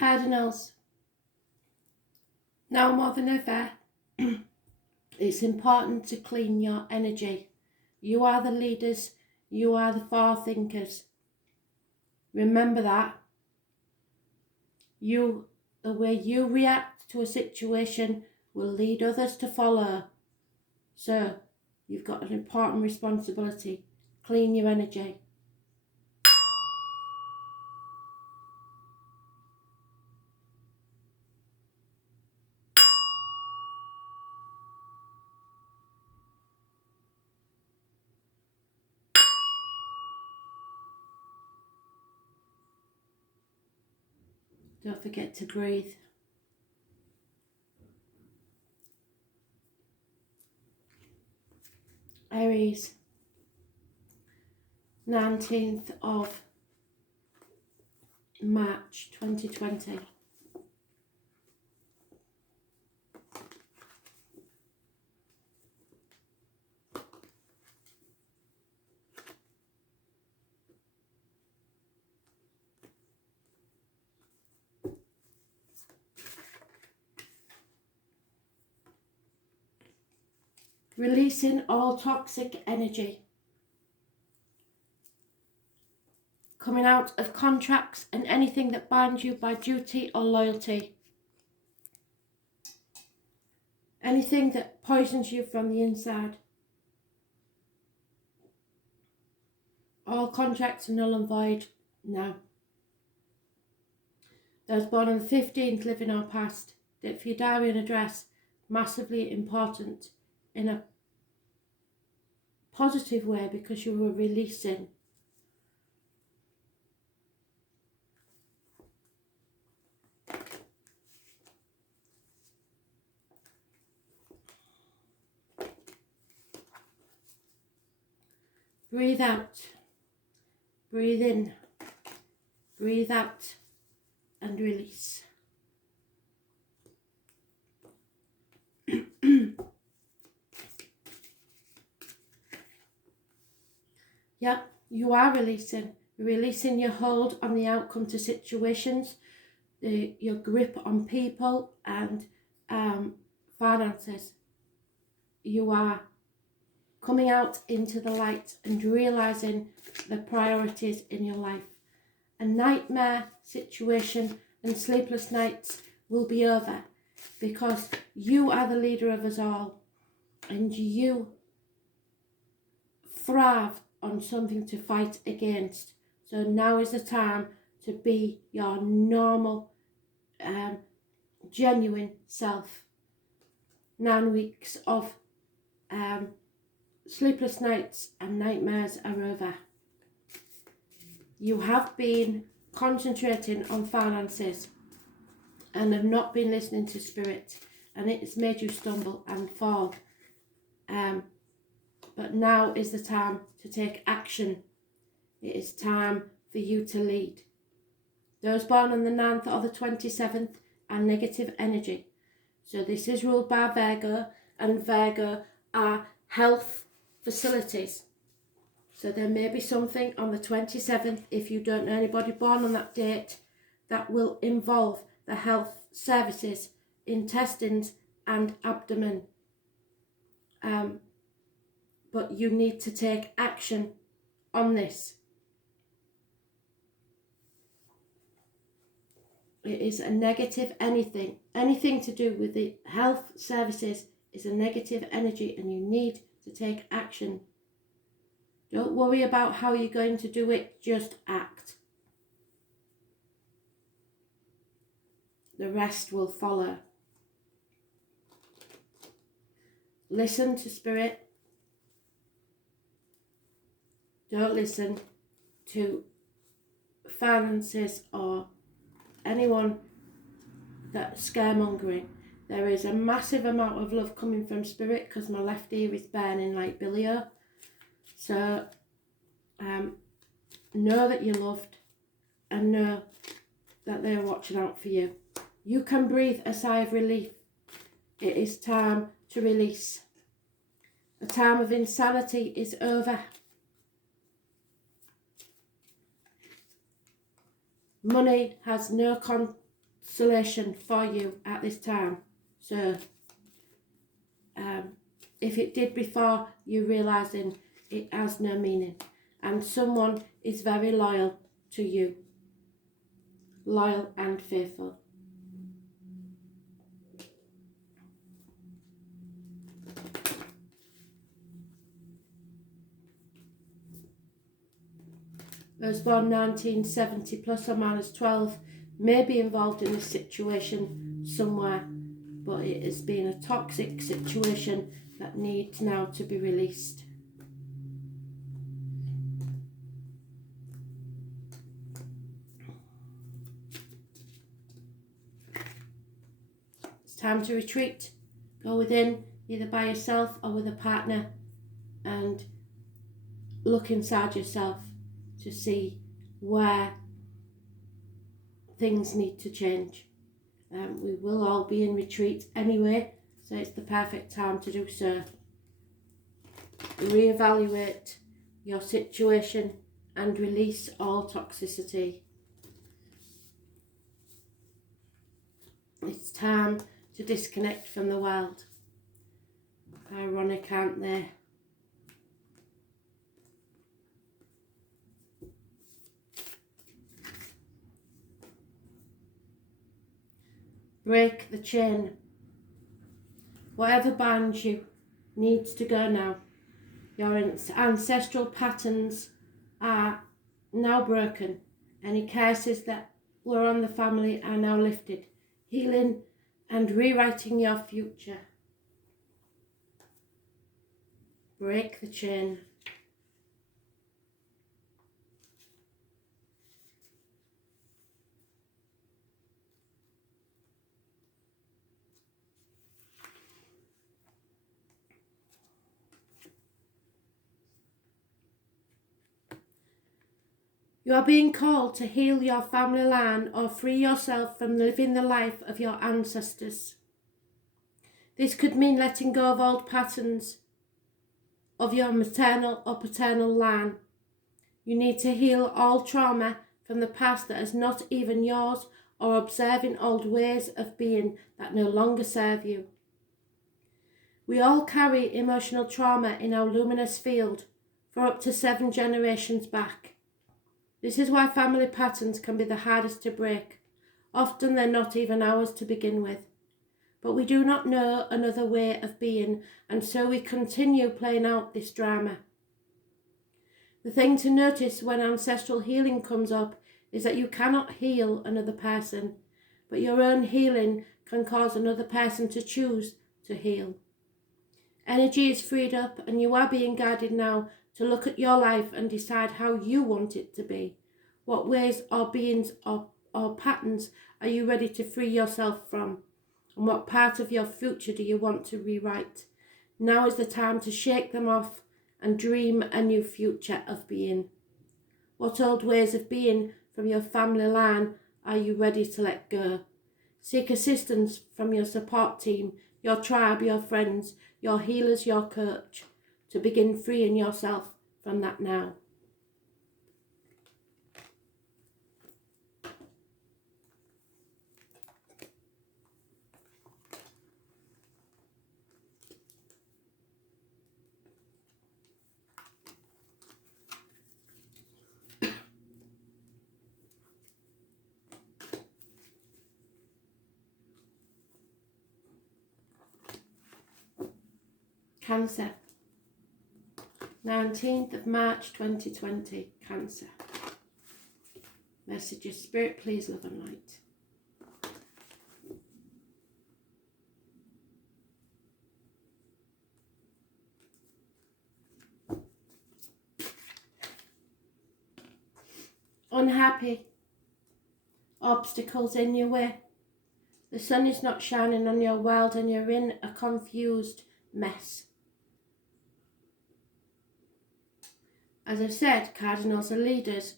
Cardinals, now more than ever, it's important to clean your energy. You are the leaders, you are the forethinkers. Remember that. The way you react to a situation will lead others to follow. So, you've got an important responsibility. Clean your energy. Don't forget to breathe. Aries, 19th of March 2020. Releasing all toxic energy. Coming out of contracts and anything that binds you by duty or loyalty. Anything that poisons you from the inside. All contracts are null and void now. Those born on the 15th live in our past. Date for your diary and address. Massively important in a positive way because you were releasing. Breathe out, breathe in, breathe out and release. Yeah, you are releasing your hold on the outcome to situations, your grip on people and finances. You are coming out into the light and realising the priorities in your life. A nightmare situation and sleepless nights will be over because you are the leader of us all and you thrive on something to fight against. So now is the time to be your normal, genuine self. 9 weeks of sleepless nights and nightmares are over. You have been concentrating on finances and have not been listening to spirit, and it has made you stumble and fall. But now is the time to take action. It is time for you to lead. Those born on the 9th or the 27th are negative energy. So this is ruled by Virgo, and Virgo are health facilities. So there may be something on the 27th, if you don't know anybody born on that date, that will involve the health services, intestines and abdomen. But you need to take action on this. It is a negative anything to do with the health services is a negative energy, and you need to take action. Don't worry about how you're going to do it, just act. The rest will follow. Listen to spirit. Don't listen to finances or anyone that's scaremongering. There is a massive amount of love coming from spirit because my left ear is burning like Billy O. So know that you're loved and know that they're watching out for you. You can breathe a sigh of relief. It is time to release. The time of insanity is over. Money has no solution for you at this time. So if it did before, you're realising it has no meaning. And someone is very loyal to you. Loyal and faithful. Those born 1970 plus or minus 12 may be involved in this situation somewhere, but it has been a toxic situation that needs now to be released. It's time to retreat. Go within, either by yourself or with a partner, and look inside yourself to see where things need to change. We will all be in retreat anyway, so it's the perfect time to do so. Reevaluate your situation and release all toxicity. It's time to disconnect from the world. Ironic, aren't they? Break the chain. Whatever binds you needs to go now. Your ancestral patterns are now broken. Any curses that were on the family are now lifted. Healing and rewriting your future. Break the chain. You are being called to heal your family line or free yourself from living the life of your ancestors. This could mean letting go of old patterns of your maternal or paternal line. You need to heal all trauma from the past that is not even yours, or observing old ways of being that no longer serve you. We all carry emotional trauma in our luminous field for up to 7 generations back. This is why family patterns can be the hardest to break. Often they're not even ours to begin with. But we do not know another way of being, and so we continue playing out this drama. The thing to notice when ancestral healing comes up is that you cannot heal another person, but your own healing can cause another person to choose to heal. Energy is freed up, and you are being guided now to look at your life and decide how you want it to be. What ways or beings or patterns are you ready to free yourself from? And what part of your future do you want to rewrite? Now is the time to shake them off and dream a new future of being. What old ways of being from your family line are you ready to let go? Seek assistance from your support team, your tribe, your friends, your healers, your coach, to begin freeing yourself from that now. Cancer. 19th of March 2020, Cancer. Messages, Spirit, please, love and light. Unhappy. Obstacles in your way. The sun is not shining on your world and you're in a confused mess. As I've said, Cardinals are leaders.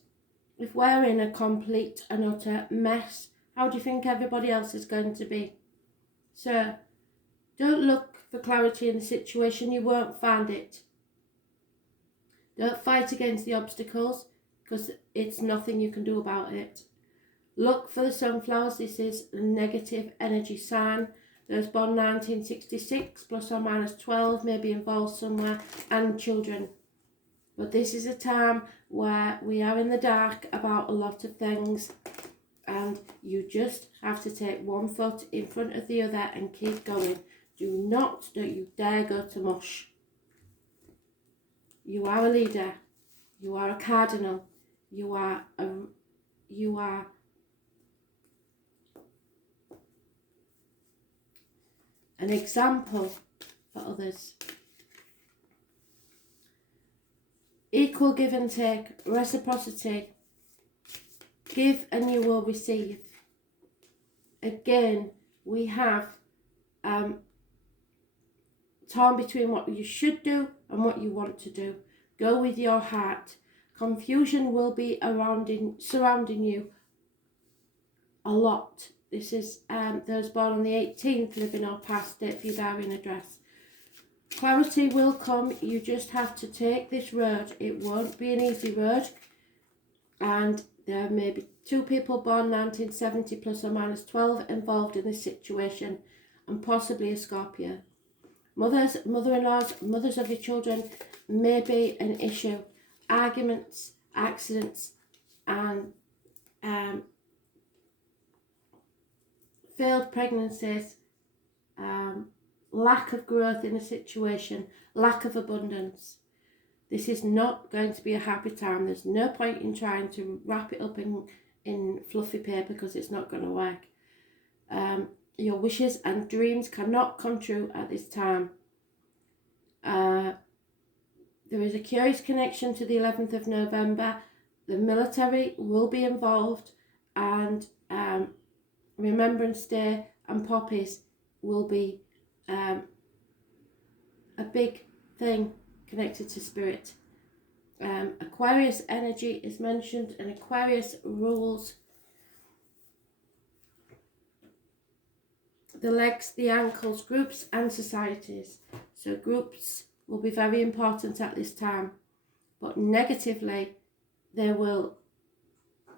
If we're in a complete and utter mess, how do you think everybody else is going to be? So, don't look for clarity in the situation, you won't find it. Don't fight against the obstacles, because it's nothing you can do about it. Look for the sunflowers. This is a negative energy sign. Those born 1966, plus or minus 12, may be involved somewhere, and children. But this is a time where we are in the dark about a lot of things, and you just have to take one foot in front of the other and keep going. Don't you dare go to mush. You are a leader. You are a cardinal. You are an example for others. Equal give and take, reciprocity. Give and you will receive. Again, we have time between what you should do and what you want to do. Go with your heart. Confusion will be surrounding you a lot. This is those born on the 18th, living or past, date for your diary and address. Clarity will come. You just have to take this road. It won't be an easy road. And there may be 2 people born 1970 plus or minus 12 involved in this situation, and possibly a Scorpio. Mothers, mother-in-laws, mothers of your children may be an issue. Arguments, accidents, and failed pregnancies, lack of growth in a situation, lack of abundance. This is not going to be a happy time. There's no point in trying to wrap it up in fluffy paper, because it's not going to work. Your wishes and dreams cannot come true at this time. There is a curious connection to the 11th of November. The military will be involved, and Remembrance Day and poppies will be a big thing connected to spirit. Aquarius energy is mentioned, and Aquarius rules the legs, the ankles, groups and societies. So groups will be very important at this time, but negatively they will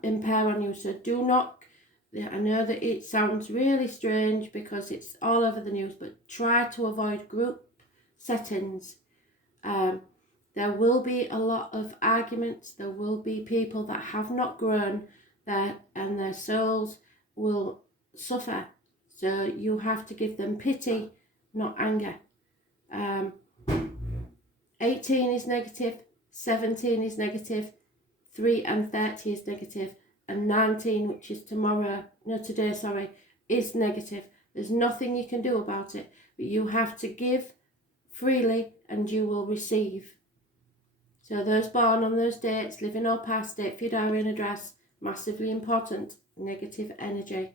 impair on you. So do not, I know that it sounds really strange because it's all over the news, but try to avoid group settings. There will be a lot of arguments. There will be people that have not grown and their souls will suffer. So you have to give them pity, not anger. 18 is negative, 17 is negative, 3 and 30 is negative, and 19, which is today, is negative. There's nothing you can do about it, but you have to give freely and you will receive. So those born on those dates, living or past, date for your diary and address, massively important, negative energy.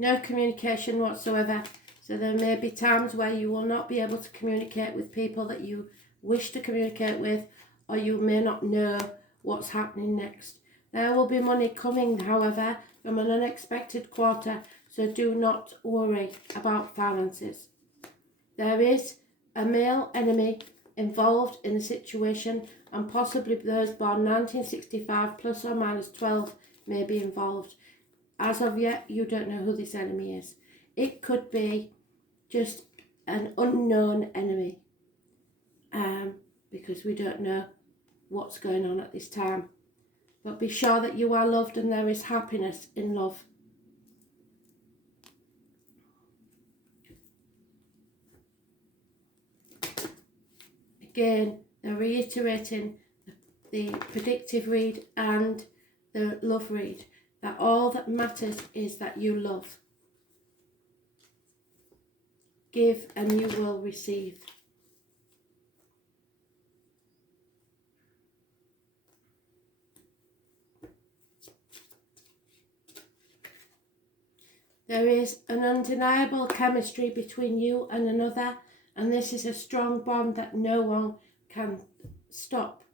No communication whatsoever. So there may be times where you will not be able to communicate with people that you wish to communicate with, or you may not know what's happening next. There will be money coming, however, from an unexpected quarter, so do not worry about finances. There is a male enemy involved in the situation, and possibly those born 1965 plus or minus 12 may be involved. As of yet, you don't know who this enemy is. It could be just an unknown enemy, because we don't know what's going on at this time. But be sure that you are loved and there is happiness in love. Again, they're reiterating the predictive read and the love read, that all that matters is that you love. Give and you will receive. There is an undeniable chemistry between you and another, and this is a strong bond that no one can stop.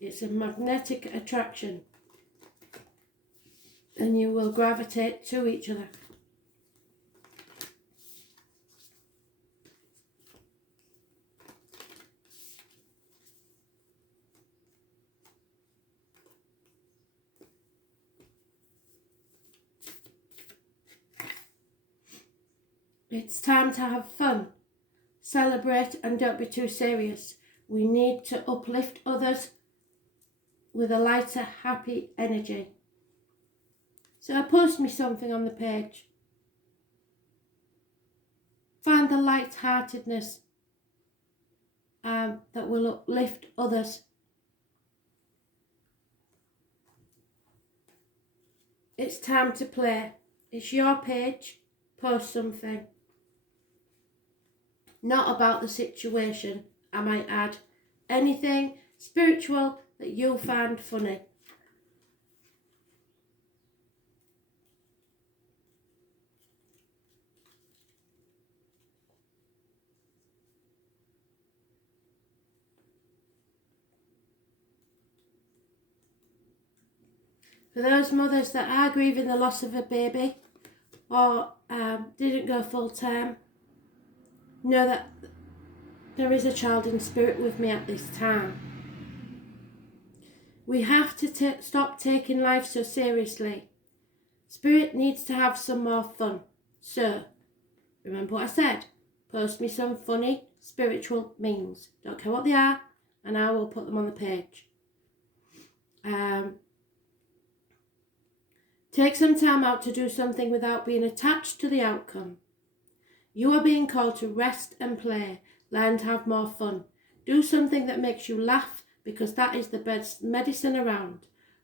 It's a magnetic attraction, and you will gravitate to each other. It's time to have fun, celebrate, and don't be too serious. We need to uplift others with a lighter, happy energy. So post me something on the page. Find the light-heartedness that will uplift others. It's time to play. It's your page. Post something. Not about the situation, I might add. Anything spiritual that you'll find funny. For those mothers that are grieving the loss of a baby or didn't go full term, know that there is a child in spirit with me at this time. We have to stop taking life so seriously. Spirit needs to have some more fun. So, remember what I said. Post me some funny spiritual memes. Don't care what they are, and I will put them on the page. Take some time out to do something without being attached to the outcome. You are being called to rest and play. Learn to have more fun. Do something that makes you laugh, because that is the best medicine around.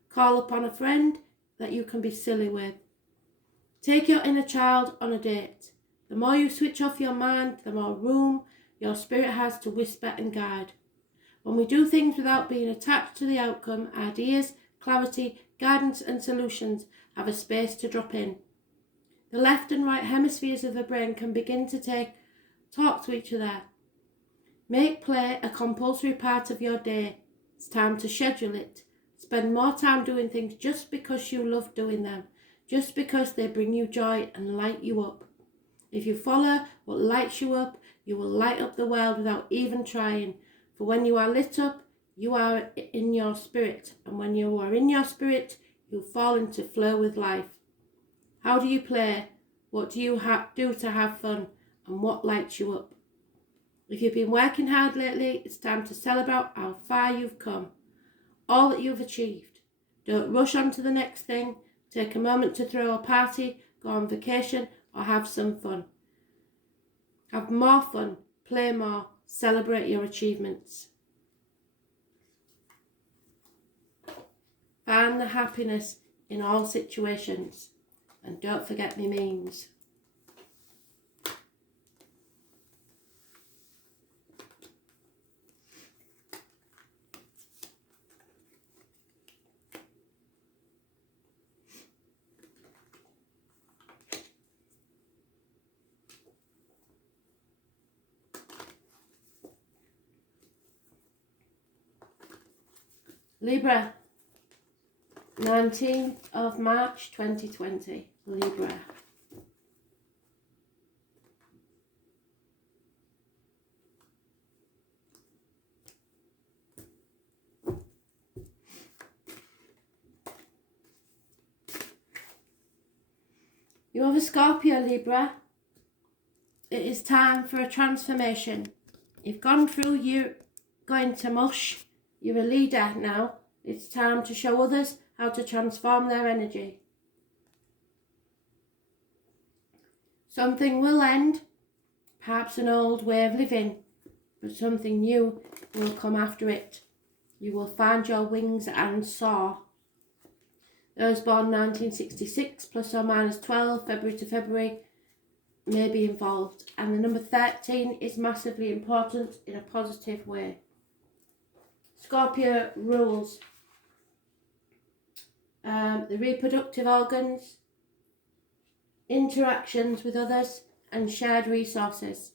Call upon a friend that you can be silly with. Take your inner child on a date. The more you switch off your mind, the more room your spirit has to whisper and guide. When we do things without being attached to the outcome, ideas, clarity, guidance and solutions have a space to drop in. The left and right hemispheres of the brain can begin to talk to each other. Make play a compulsory part of your day. It's time to schedule it. Spend more time doing things just because you love doing them, just because they bring you joy and light you up. If you follow what lights you up, you will light up the world without even trying. For when you are lit up, you are in your spirit. And when you are in your spirit, you fall into flow with life. How do you play? What do you do to have fun? And what lights you up? If you've been working hard lately, it's time to celebrate how far you've come, all that you've achieved. Don't rush on to the next thing. Take a moment to throw a party, go on vacation, or have some fun. Have more fun, play more, celebrate your achievements. Find the happiness in all situations. And don't forget me memes. Libra, 19th of March 2020, Libra. You have a Scorpio, Libra. It is time for a transformation. You've gone through, you're going to mush. You're a leader now. It's time to show others how to transform their energy. Something will end, perhaps an old way of living, but something new will come after it. You will find your wings and soar. Those born 1966 plus or minus 12, February to February, may be involved. And the number 13 is massively important in a positive way. Scorpio rules the reproductive organs, interactions with others, and shared resources.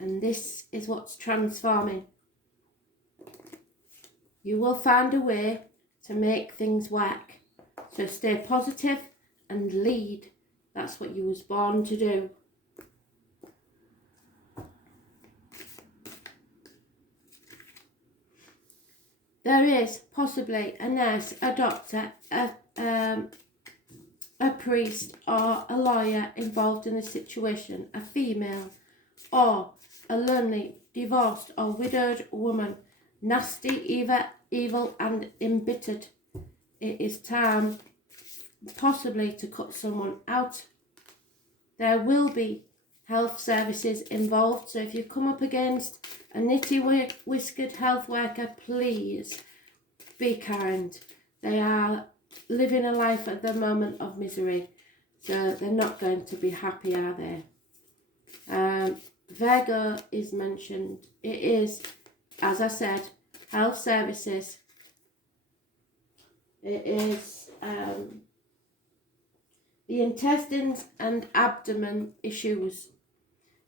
And this is what's transforming. You will find a way to make things work. So stay positive and lead. That's what you was born to do. There is possibly a nurse, a doctor, a priest or a lawyer involved in the situation, a female or a lonely, divorced or widowed woman, nasty, evil and embittered. It is time possibly to cut someone out. There will be health services involved, so if you come up against a nitty-whiskered health worker, please be kind. They are living a life at the moment of misery, so they're not going to be happy, are they? Virgo is mentioned. It is, as I said, health services. It is the intestines and abdomen issues.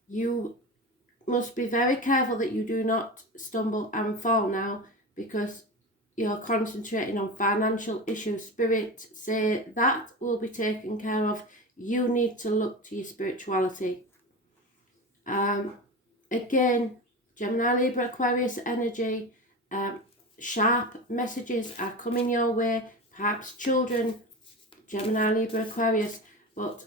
You must be very careful that you do not stumble and fall now, because you're concentrating on financial issues. Spirit say that will be taken care of. You need to look to your spirituality. Again, Gemini, Libra, Aquarius energy, sharp messages are coming your way. Perhaps children, Gemini, Libra, Aquarius, but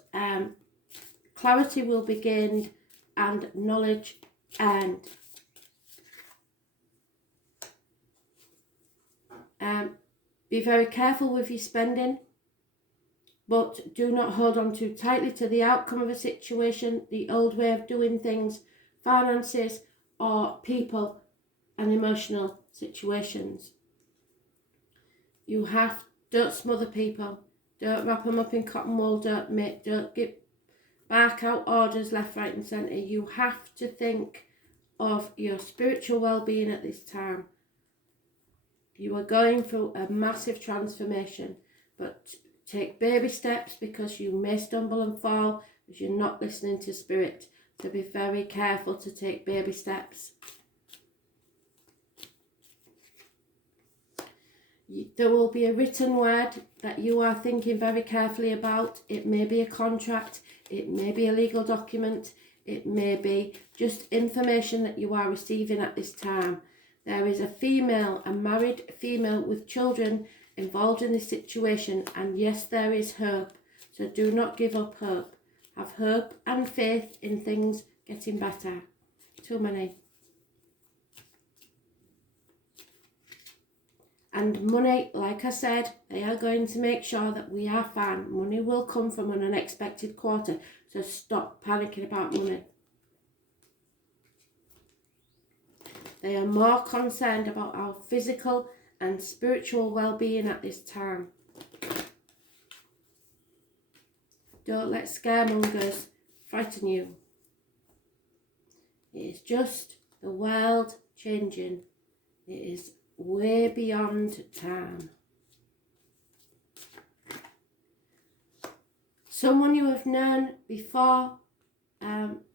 clarity will be gained and knowledge earned. Be very careful with your spending, but do not hold on too tightly to the outcome of a situation, the old way of doing things, finances, or people and emotional situations. Don't smother people, don't wrap them up in cotton wool, don't bark out orders left, right and centre. You have to think of your spiritual well-being at this time. You are going through a massive transformation, but take baby steps, because you may stumble and fall as you're not listening to spirit. So be very careful to take baby steps. There will be a written word that you are thinking very carefully about. It may be a contract, it may be a legal document, it may be just information that you are receiving at this time. There is a married female with children involved in this situation, and yes, there is hope. So do not give up hope. Have hope and faith in things getting better. Too many. And money, like I said, they are going to make sure that we are fine. Money will come from an unexpected quarter, so stop panicking about money. They are more concerned about our physical and spiritual well-being at this time. Don't let scaremongers frighten you. It is just the world changing. It is way beyond time. Someone you have known before,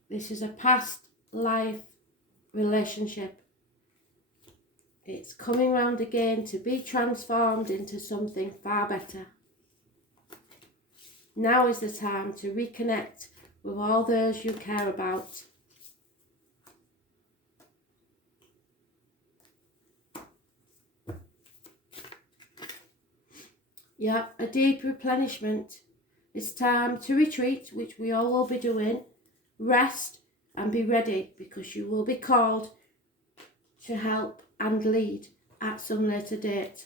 this is a past life relationship. It's coming round again to be transformed into something far better. Now is the time to reconnect with all those you care about. Yeah, a deep replenishment. It's time to retreat, which we all will be doing. Rest and be ready, because you will be called to help and lead at some later date.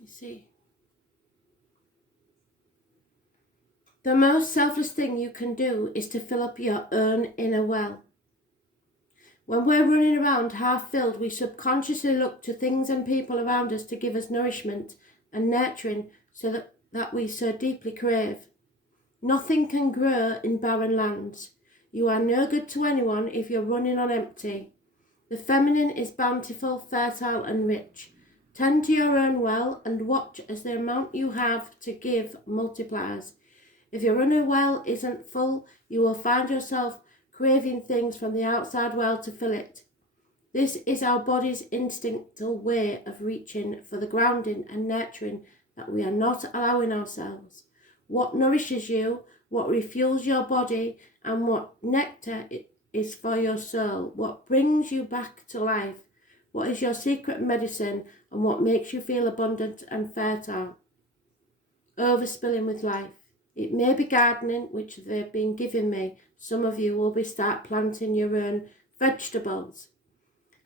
You see, the most selfless thing you can do is to fill up your own inner well. When we're running around half filled, we subconsciously look to things and people around us to give us nourishment and nurturing that we so deeply crave. Nothing can grow in barren lands. You are no good to anyone if you're running on empty. The feminine is bountiful, fertile and rich. Tend to your own well and watch as the amount you have to give multiplies. If your inner well isn't full, you will find yourself craving things from the outside well to fill it. This is our body's instinctual way of reaching for the grounding and nurturing that we are not allowing ourselves. What nourishes you, what refuels your body, and what nectar is for your soul, what brings you back to life, what is your secret medicine, and what makes you feel abundant and fertile. Overspilling with life. It may be gardening, which they've been giving me. Some of you will be start planting your own vegetables.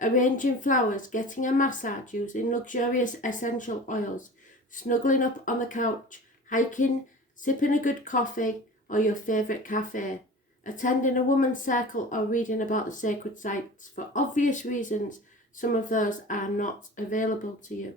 Arranging flowers, getting a massage, using luxurious essential oils, snuggling up on the couch, hiking, sipping a good coffee or your favourite cafe, attending a woman's circle or reading about the sacred sites. For obvious reasons, some of those are not available to you.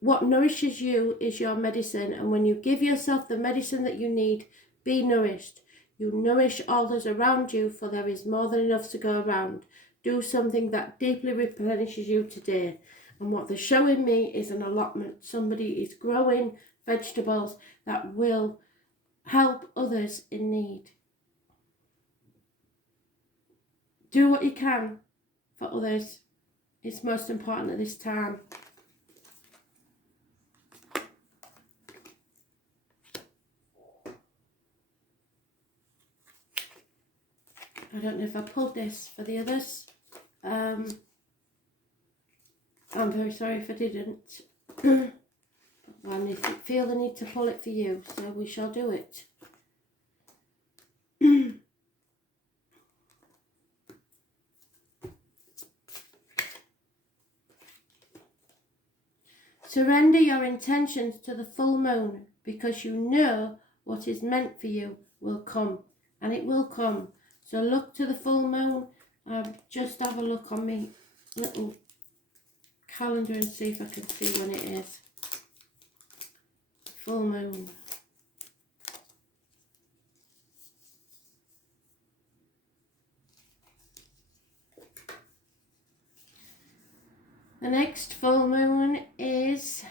What nourishes you is your medicine, and when you give yourself the medicine that you need, be nourished. You nourish all those around you, for there is more than enough to go around. Do something that deeply replenishes you today. And what they're showing me is an allotment. Somebody is growing vegetables that will help others in need. Do what you can for others. It's most important at this time. I don't know if I pulled this for the others. I'm very sorry if I didn't. But I feel the need to pull it for you, so we shall do it. Surrender your intentions to the full moon, because you know what is meant for you will come, and it will come. So look to the full moon. Just have a look on my little calendar and see if I can see when it is. Full moon. The next full moon is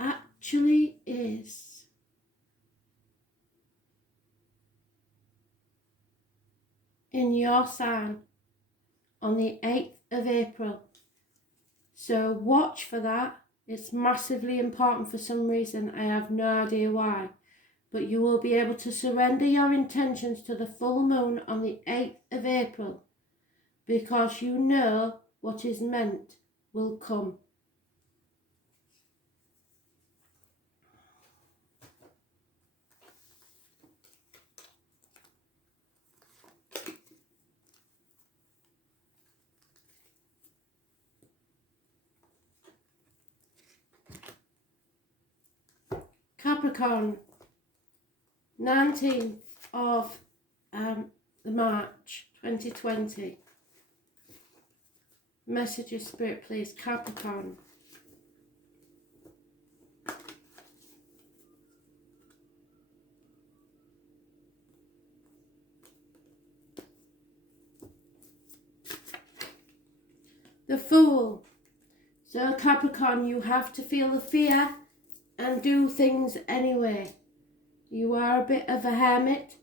actually is in your sign on the 8th of April. So watch for that. It's massively important for some reason. I have no idea why. But you will be able to surrender your intentions to the full moon on the 8th of April, because you know what is meant will come. Capricorn, 19th of March 2020. Message of Spirit, please. Capricorn. The Fool. So Capricorn, you have to feel the fear and do things anyway. You are a bit of a hermit,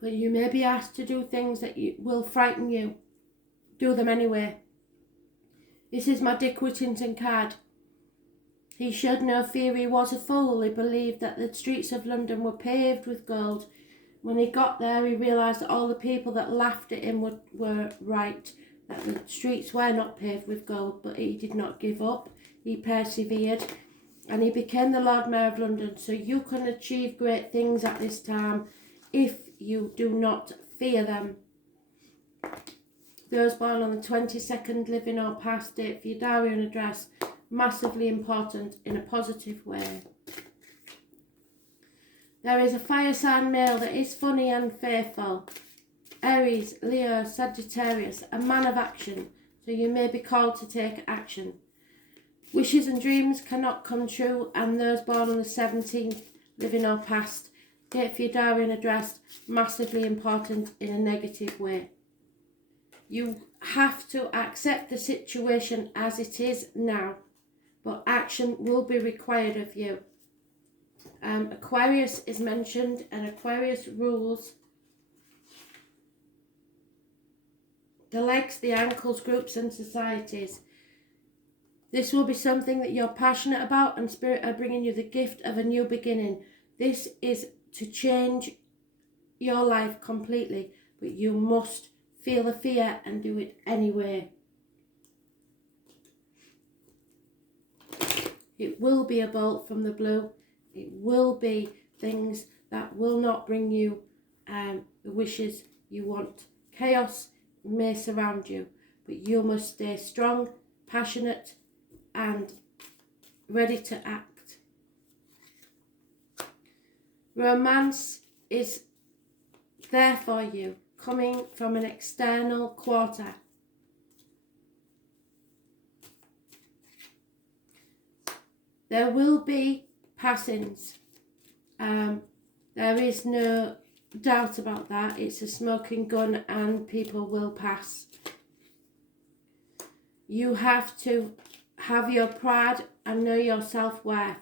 but you may be asked to do things that will frighten you. Do them anyway. This is my Dick Whittington card. He showed no fear, he was a fool. He believed that the streets of London were paved with gold. When he got there, he realised that all the people that laughed at him were right, that the streets were not paved with gold, but he did not give up. He persevered, and he became the Lord Mayor of London. So you can achieve great things at this time if you do not fear them. Those born on the 22nd, living or past, date for your diary and address. massively important in a positive way. There is a fire sign male that is funny and faithful. Aries, Leo, Sagittarius, a man of action, so you may be called to take action. Wishes and dreams cannot come true, and those born on the 17th, living or past, date for your diary and address, massively important in a negative way. You have to accept the situation as it is now, but action will be required of you. Aquarius is mentioned, and Aquarius rules the legs, the ankles, groups and societies. This will be something that you're passionate about, and Spirit are bringing you the gift of a new beginning. This is to change your life completely, but you must feel the fear and do it anyway. It will be a bolt from the blue. It will be things that will not bring you the wishes you want. Chaos may surround you, but you must stay strong, passionate, and ready to act. Romance is there for you, coming from an external quarter. There will be passings. There is no doubt about that. It's a smoking gun and people will pass. You have to have your pride and know your self-worth.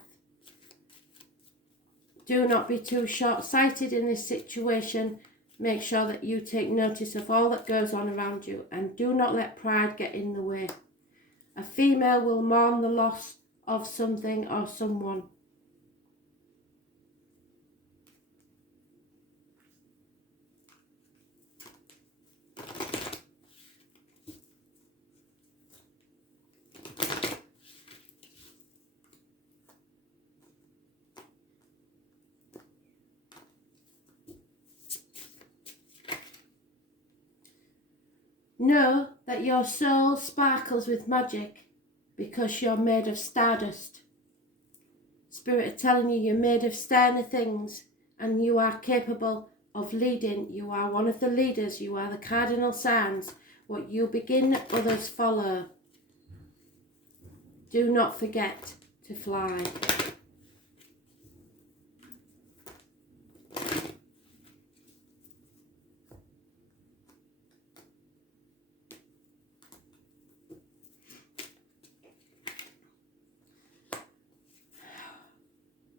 Do not be too short-sighted in this situation. Make sure that you take notice of all that goes on around you, and do not let pride get in the way. A female will mourn the loss of something or someone. Know that your soul sparkles with magic because you're made of stardust. Spirit are telling you you're made of sterner things and you are capable of leading. You are one of the leaders. You are the cardinal signs. What you begin, others follow. Do not forget to fly.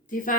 Divine